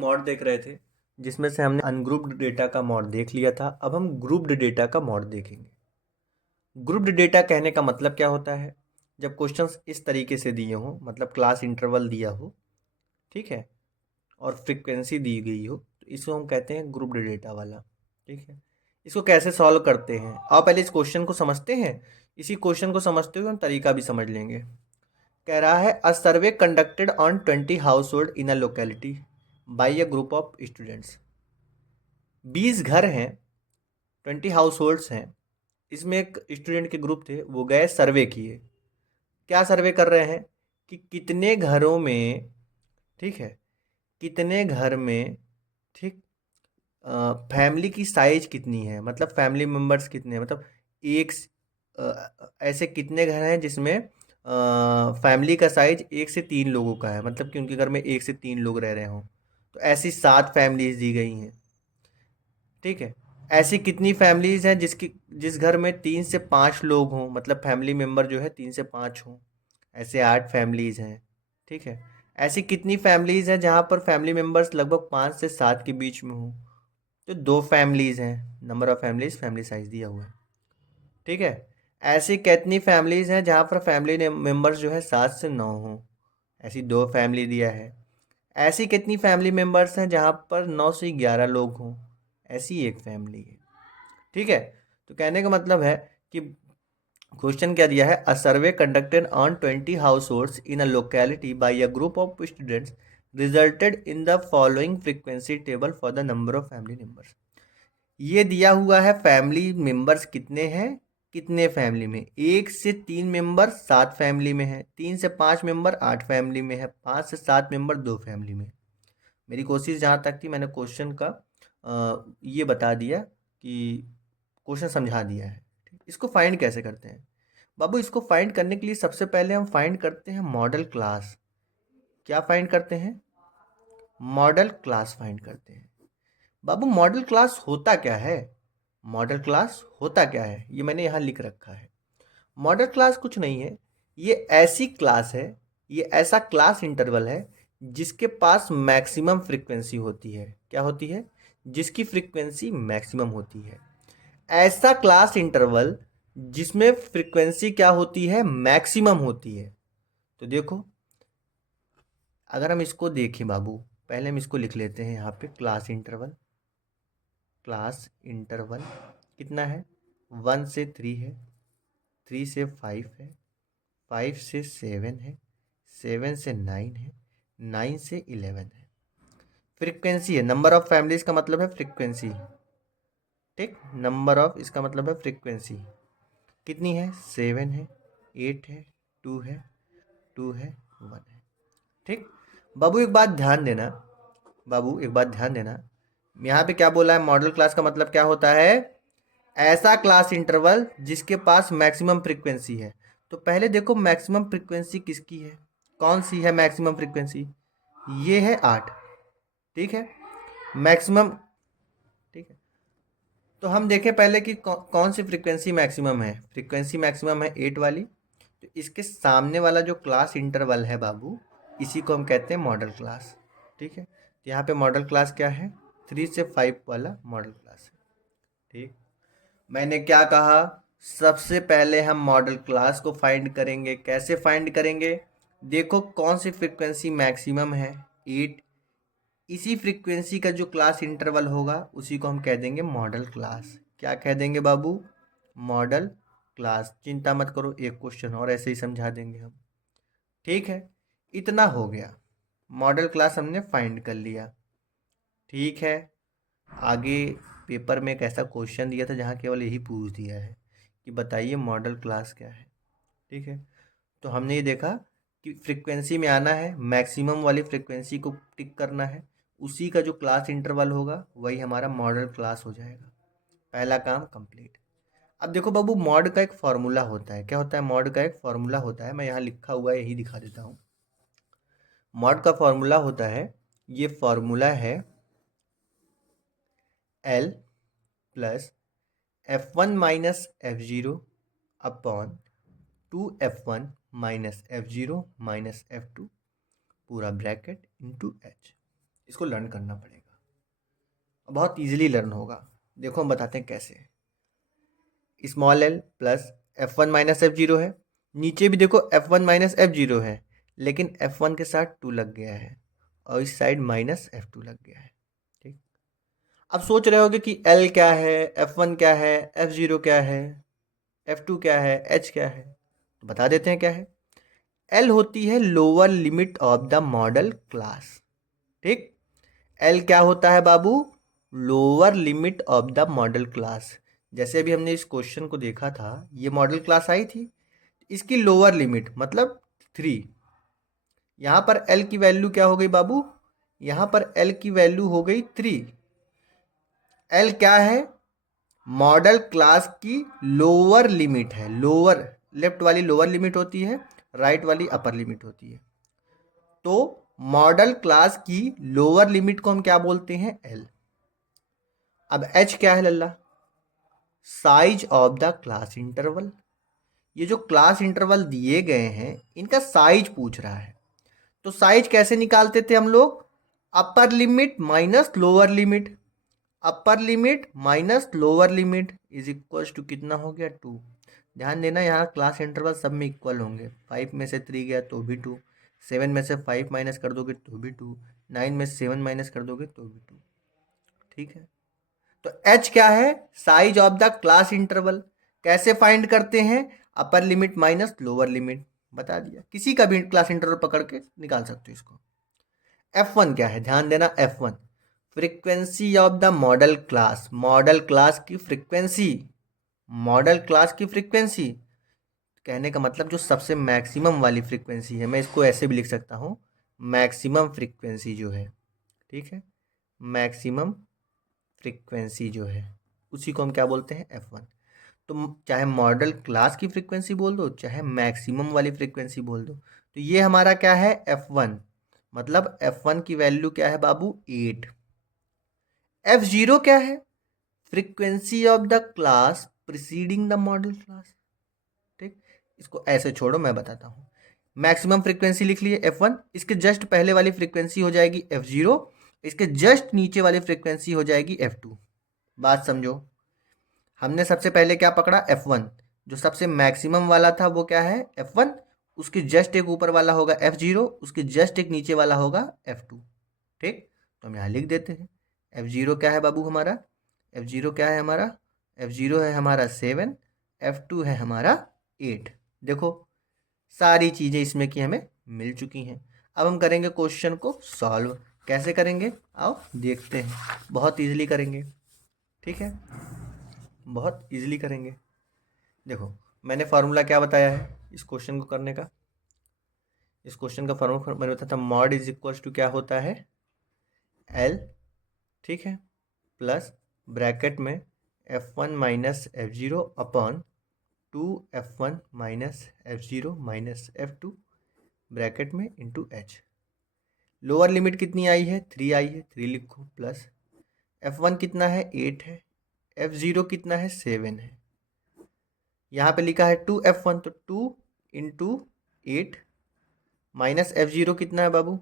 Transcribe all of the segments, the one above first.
Mod देख रहे थे जिसमें से हमने अनग्रुप्ड डेटा का मॉड देख लिया था। अब हम ग्रुप्ड डेटा का मॉड देखेंगे। ग्रुप्ड डेटा कहने का मतलब क्या होता है? जब क्वेश्चंस इस तरीके से दिए हों, मतलब क्लास इंटरवल दिया हो, ठीक है, और फ्रीक्वेंसी दी गई हो, तो इसको हम कहते हैं ग्रुप्ड डेटा वाला। ठीक है, इसको कैसे सॉल्व करते हैं आप पहले इस क्वेश्चन को समझते हैं। इसी क्वेश्चन को समझते हुए हम तरीका भी समझ लेंगे। कह रहा है a survey conducted on 20 household in a locality by a group of students. 20 घर हैं, 20 हाउस होल्ड्स हैं, इसमें एक स्टूडेंट के ग्रुप थे, वो गए सर्वे किए। क्या सर्वे कर रहे हैं कि कितने घरों में, ठीक है, कितने घर में, ठीक, फैमिली की साइज कितनी है, मतलब फैमिली मेंबर्स कितने हैं, मतलब एक ऐसे कितने घर हैं जिसमें फैमिली का साइज 1 से 3 लोगों का है, मतलब कि उनके घर में 1 से 3 लोग रह रहे हों। तो ऐसी 7 फैमिलीज दी गई हैं। ठीक है, ऐसी कितनी फैमिलीज हैं जिस घर में 3 से 5 लोग हों, मतलब फैमिली मेंबर जो है 3 से 5 हों। ऐसे 8 फैमिलीज हैं। ठीक है, ऐसी कितनी फैमिलीज हैं जहाँ पर फैमिली मेंबर्स लगभग 5 से 7 के बीच में हों? तो 2 फैमिलीज हैं। Number of families, family size दिया हुआ है। ठीक है, ऐसी कितनी फैमिलीज हैं जहाँ पर फैमिली मेंबर्स जो है 7 से 9 हों? ऐसी 2 फैमिली दिया है। ऐसी कितनी फैमिली मेंबर्स हैं जहाँ पर 9 से 11 लोग हों? ऐसी एक फैमिली है। ठीक है, तो कहने का मतलब है कि क्वेश्चन क्या दिया है, a survey conducted on 20 households in a locality by a group of students resulted in the following frequency table for the number of family members. ये दिया हुआ है फैमिली मेंबर्स कितने हैं, कितने फैमिली में। 1 से 3 मेंबर 7 फैमिली में है, 3 से 5 मेंबर 8 फैमिली में है, 5 से 7 मेंबर 2 फैमिली में। मेरी कोशिश जहाँ तक थी मैंने क्वेश्चन का ये बता दिया कि क्वेश्चन समझा दिया है। ठीक, इसको फाइंड कैसे करते हैं बाबू? इसको फाइंड करने के लिए सबसे पहले हम फाइंड करते हैं मॉडल क्लास। क्या फाइंड करते हैं? मॉडल क्लास फाइंड करते हैं। बाबू मॉडल क्लास होता क्या है? मॉडल क्लास होता क्या है ये मैंने यहाँ लिख रखा है। मॉडल क्लास कुछ नहीं है, ये ऐसी क्लास है, ये ऐसा क्लास इंटरवल है जिसके पास मैक्सिमम फ्रीक्वेंसी होती है। क्या होती है? जिसकी फ्रीक्वेंसी मैक्सिमम होती है। ऐसा क्लास इंटरवल जिसमें फ्रीक्वेंसी क्या होती है? मैक्सिमम होती है। तो देखो, अगर हम इसको देखें बाबू, पहले हम इसको लिख लेते हैं यहाँ पे, क्लास इंटरवल। क्लास इंटरवल कितना है? 1 से 3 है, 3 से 5 है, 5 से 7 है, 7 से 9 है, 9 से 11 है। फ्रीक्वेंसी है, नंबर ऑफ फैमिलीज का मतलब है फ्रीक्वेंसी। ठीक, नंबर ऑफ इसका मतलब है फ्रीक्वेंसी। कितनी है? 7 है, 8 है, 2 है, 2 है, 1 है। ठीक, बाबू एक बात ध्यान देना, बाबू एक बात ध्यान देना, यहाँ पे क्या बोला है? मॉडल क्लास का मतलब क्या होता है? ऐसा क्लास इंटरवल जिसके पास मैक्सिमम फ्रीक्वेंसी है। तो पहले देखो मैक्सिमम फ्रीक्वेंसी किसकी है, कौन सी है मैक्सिमम फ्रीक्वेंसी? ये है 8। ठीक है, मैक्सिमम। ठीक है, तो हम देखें पहले कि कौन सी फ्रीक्वेंसी मैक्सिमम है। फ्रीक्वेंसी मैक्सिमम है 8 वाली। तो इसके सामने वाला जो क्लास इंटरवल है बाबू, इसी को हम कहते हैं मॉडल क्लास। ठीक है, तो यहाँ पे मॉडल क्लास क्या है? 3 से 5 वाला मॉडल क्लास है। ठीक, मैंने क्या कहा? सबसे पहले हम मॉडल क्लास को फाइंड करेंगे। कैसे फाइंड करेंगे? देखो कौन सी फ्रीक्वेंसी मैक्सिमम है, 8। इसी फ्रीक्वेंसी का जो क्लास इंटरवल होगा उसी को हम कह देंगे मॉडल क्लास। क्या कह देंगे बाबू? Model class. चिंता मत करो, एक क्वेश्चन और ऐसे ही समझा देंगे हम। ठीक है, इतना हो गया, मॉडल क्लास हमने फाइंड कर लिया। ठीक है, आगे पेपर में एक ऐसा क्वेश्चन दिया था जहाँ केवल यही पूछ दिया है कि बताइए मॉडल क्लास क्या है। ठीक है, तो हमने ये देखा कि फ्रीक्वेंसी में आना है, मैक्सिमम वाली फ्रीक्वेंसी को टिक करना है, उसी का जो क्लास इंटरवल होगा वही हमारा मॉडल क्लास हो जाएगा। पहला काम कंप्लीट। अब देखो बाबू, मॉड का एक फॉर्मूला होता है। क्या होता है? मॉड का एक फॉर्मूला होता है, मैं यहाँ लिखा हुआ है यही दिखा देता हूँ। मॉड का फॉर्मूला होता है, ये फॉर्मूला है L plus F1 minus F0 upon 2F1 minus F0 minus F2 पूरा ब्रैकेट इंटू H। इसको लर्न करना पड़ेगा, बहुत इजीली लर्न होगा। देखो हम बताते हैं कैसे। Small L plus F1 minus F0 है, नीचे भी देखो F1 माइनस F0 है, लेकिन F1 के साथ 2 लग गया है और इस साइड माइनस F2 लग गया है। ठीक, अब सोच रहे होगे कि L क्या है, F1 क्या है, F0 क्या है, F2 क्या है, H क्या है, तो बता देते हैं क्या है। L होती है lower limit of the modal class. ठीक, L क्या होता है बाबू, lower limit of the modal class. जैसे अभी हमने इस क्वेश्चन को देखा था, ये मॉडल क्लास आई थी, इसकी लोअर लिमिट मतलब 3। यहाँ पर L की वैल्यू क्या हो गई बाबू, यहाँ पर L की वैल्यू हो गई 3। L क्या है, मॉडल क्लास की लोअर लिमिट है। लोअर, लेफ्ट वाली लोअर लिमिट होती है, राइट वाली अपर लिमिट होती है। तो मॉडल क्लास की लोअर लिमिट को हम क्या बोलते हैं, L। अब H क्या है लल्ला, size of the class interval. ये जो क्लास इंटरवल दिए गए हैं इनका साइज पूछ रहा है, तो साइज कैसे निकालते थे हम लोग, upper limit minus lower limit. Upper limit minus lower limit is equal to कितना हो गया, 2। ध्यान देना यहाँ क्लास इंटरवल सब में इक्वल होंगे। 5 में से 3 गया तो भी 2, 7 में से 5 माइनस कर दोगे तो भी 2, 9 में से 7 माइनस कर दोगे तो भी 2। ठीक है, तो H क्या है, size of the class interval. कैसे फाइंड करते हैं, अपर लिमिट माइनस लोअर लिमिट, बता दिया। किसी का भी क्लास इंटरवल पकड़ के निकाल सकते हो इसको। F1 क्या है, ध्यान देना, F1 frequency of the modal class. Model class की फ्रीक्वेंसी, मॉडल क्लास की फ्रीक्वेंसी कहने का मतलब जो सबसे मैक्सिमम वाली फ्रीक्वेंसी है, मैं इसको ऐसे भी लिख सकता हूँ, मैक्सिमम फ्रीक्वेंसी जो है। ठीक है, मैक्सिमम फ्रीक्वेंसी जो है उसी को हम क्या बोलते हैं, F1। तो चाहे मॉडल क्लास की फ्रीक्वेंसी बोल दो, चाहे मैक्सिमम वाली फ्रीक्वेंसी बोल दो, तो ये हमारा क्या है, F1। मतलब F1 की वैल्यू क्या है बाबू, 8। F0 क्या है, frequency of the class preceding the modal class. ठीक, इसको ऐसे छोड़ो, मैं बताता हूँ। मैक्सिमम फ्रीक्वेंसी लिख लिए F1, इसके जस्ट पहले वाली फ्रीक्वेंसी हो जाएगी F0, इसके जस्ट नीचे वाली फ्रीक्वेंसी हो जाएगी F2। बात समझो, हमने सबसे पहले क्या पकड़ा, F1। जो सबसे मैक्सिमम वाला था वो क्या है, F1। उसके जस्ट एक ऊपर वाला होगा F0, उसके जस्ट एक नीचे वाला होगा F2। ठीक, तो हम यहाँ लिख देते हैं। F0 क्या है बाबू हमारा, F0 क्या है हमारा, F0 है हमारा 7, F2 है हमारा 8। देखो सारी चीज़ें इसमें की हमें मिल चुकी हैं। अब हम करेंगे क्वेश्चन को सॉल्व। कैसे करेंगे, आओ देखते हैं। बहुत इजीली करेंगे, ठीक है, बहुत इजीली करेंगे। देखो मैंने फार्मूला क्या बताया है इस क्वेश्चन को करने का। इस क्वेश्चन का फार्मूला मैंने बताया था, मॉड इज इक्वल टू क्या होता है, L। ठीक है, प्लस ब्रैकेट में F1 minus F0 upon 2F1 minus F0 minus F2 bracket में इंटू H। लोअर लिमिट कितनी आई है, 3 आई है, 3 लिखो, प्लस F1 कितना है, 8 है, F0 कितना है, 7 है। यहाँ पे लिखा है 2F1, तो 2 इंटू 8 माइनस F0 कितना है बाबू,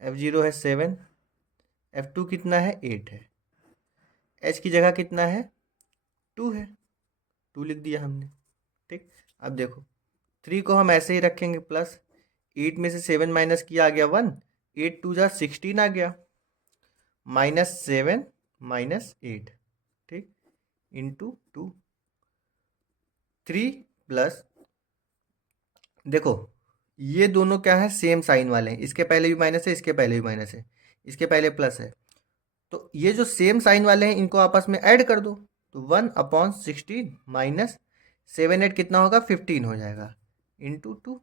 F0 है 7, F2 कितना है, 8 है, H की जगह कितना है, 2 है, 2 लिख दिया हमने। ठीक, अब देखो 3 को हम ऐसे ही रखेंगे, प्लस 8 में से 7 माइनस किया आ गया 1, 8 2 जा 16 आ गया, माइनस 7 माइनस 8। ठीक, इंटू 2, 3 प्लस, देखो ये दोनों क्या है, सेम साइन वाले हैं। इसके पहले भी माइनस है, इसके पहले भी माइनस है, इसके पहले प्लस है, तो ये जो सेम साइन वाले हैं इनको आपस में ऐड कर दो, तो 1/16 माइनस 7 8 कितना होगा, 15 हो जाएगा, इंटू 2।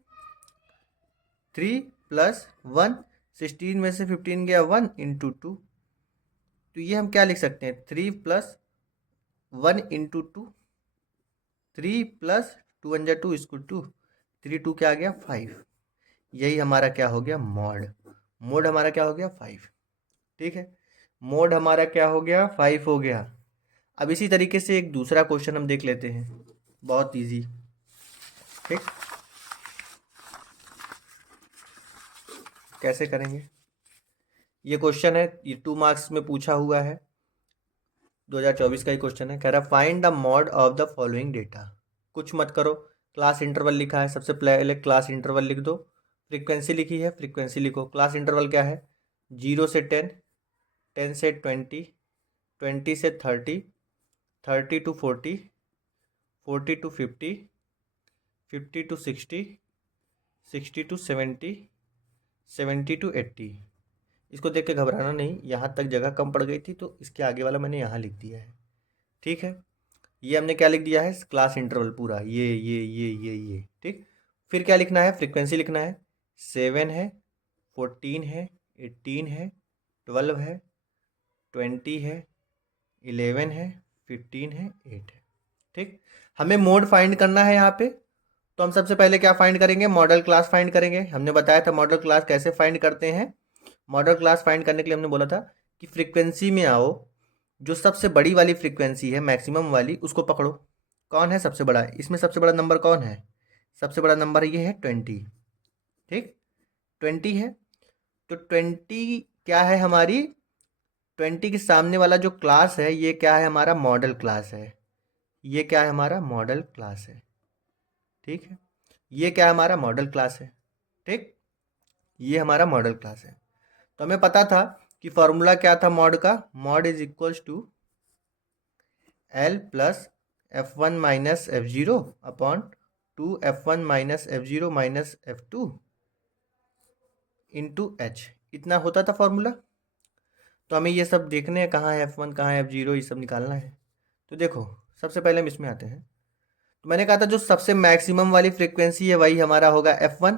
3 प्लस 1, 16 में से 15 गया 1 इंटू 2, तो ये हम क्या लिख सकते हैं, 3 प्लस 1 इंटू 2, 3 प्लस 2 1 2 इसको 2, 3 2 क्या आ गया, 5। यही हमारा क्या हो गया, मॉड। मोड हमारा क्या हो गया, 5। ठीक है, मोड हमारा क्या हो गया, 5 हो गया। अब इसी तरीके से एक दूसरा क्वेश्चन हम देख लेते हैं, बहुत इजी। ठीक, कैसे करेंगे, ये क्वेश्चन है, ये 2 मार्क्स में पूछा हुआ है, 2024 का ही क्वेश्चन है। कह रहा find the mod of the following data. कुछ मत करो, क्लास इंटरवल लिखा है, सबसे पहले क्लास इंटरवल लिख दो। फ्रीक्वेंसी लिखी है, फ्रीक्वेंसी लिखो। क्लास इंटरवल क्या है? 0 से 10, 10 से 20, 20 से 30, 30 to 40, 40 to 50, 50 to 60, 60 to 70, 70 to 80। इसको देख के घबराना नहीं, यहाँ तक जगह कम पड़ गई थी तो इसके आगे वाला मैंने यहाँ लिख दिया है। ठीक है, ये हमने क्या लिख दिया है? क्लास इंटरवल पूरा, ये। ठीक, फिर क्या लिखना है? फ्रीक्वेंसी लिखना है। 7 है, 14 है, 18 है, 12 है, 20 है, 11 है, 15 है, 8 है। ठीक, हमें मोड फाइंड करना है यहाँ पे। तो हम सबसे पहले क्या फाइंड करेंगे? मॉडल क्लास फाइंड करेंगे। हमने बताया था मॉडल क्लास कैसे फाइंड करते हैं। मॉडल क्लास फाइंड करने के लिए हमने बोला था कि फ्रीक्वेंसी में आओ, जो सबसे बड़ी वाली फ्रीक्वेंसी है, मैक्सिमम वाली, उसको पकड़ो। कौन है सबसे बड़ा? इसमें सबसे बड़ा नंबर कौन है? सबसे बड़ा नंबर ये है 20। ठीक, 20 है। तो 20 क्या है हमारी? 20 के सामने वाला जो क्लास है ये क्या है? हमारा मॉडल क्लास है। ये क्या है? हमारा मॉडल क्लास है। ठीक है, ये क्या है? हमारा मॉडल क्लास है। ठीक, ये हमारा मॉडल क्लास है। तो हमें पता था कि फॉर्मूला क्या था मॉड का? Mode is equals to L plus F one minus F zero upon 2f1 minus F zero minus f2 into H. इतना होता था फॉर्मूला। तो हमें ये सब देखने हैं, कहाँ है f1 कहाँ है f0, ये सब निकालना है। तो देखो, सबसे पहले हम इसमें आते हैं। तो मैंने कहा था जो सबसे मैक्सिमम वाली फ्रीक्वेंसी है वही हमारा होगा f1,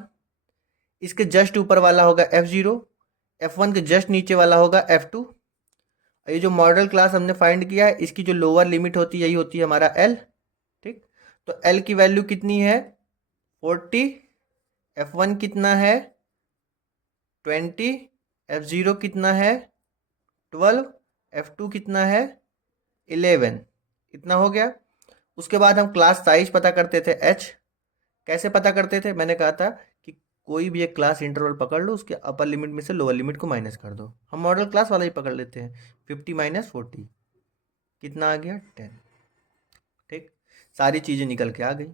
इसके जस्ट ऊपर वाला होगा f0, f1 के जस्ट नीचे वाला होगा f2। ये जो मॉडल क्लास हमने फाइंड किया है इसकी जो लोअर लिमिट होती है यही होती है हमारा l। ठीक, तो l की वैल्यू कितनी है? 40, f1 कितना है? 20, f0 कितना है? 12, f2 कितना है? 11। इतना हो गया। उसके बाद हम क्लास साइज पता करते थे h। कैसे पता करते थे? मैंने कहा था कि कोई भी एक क्लास इंटरवल पकड़ लो, उसके अपर लिमिट में से लोअर लिमिट को माइनस कर दो। हम मॉडल क्लास वाला ही पकड़ लेते हैं। 50 माइनस 40 कितना आ गया? 10। ठीक, सारी चीज़ें निकल के आ गई।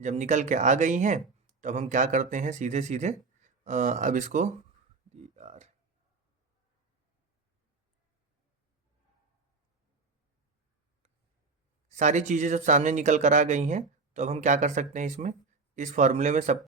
जब निकल के आ गई हैं तो अब हम क्या करते हैं? सीधे सीधे अब इसको, यार, सारी चीज़ें जब सामने निकल कर आ गई हैं तो अब हम क्या कर सकते हैं? इसमें, इस फॉर्मूले में सब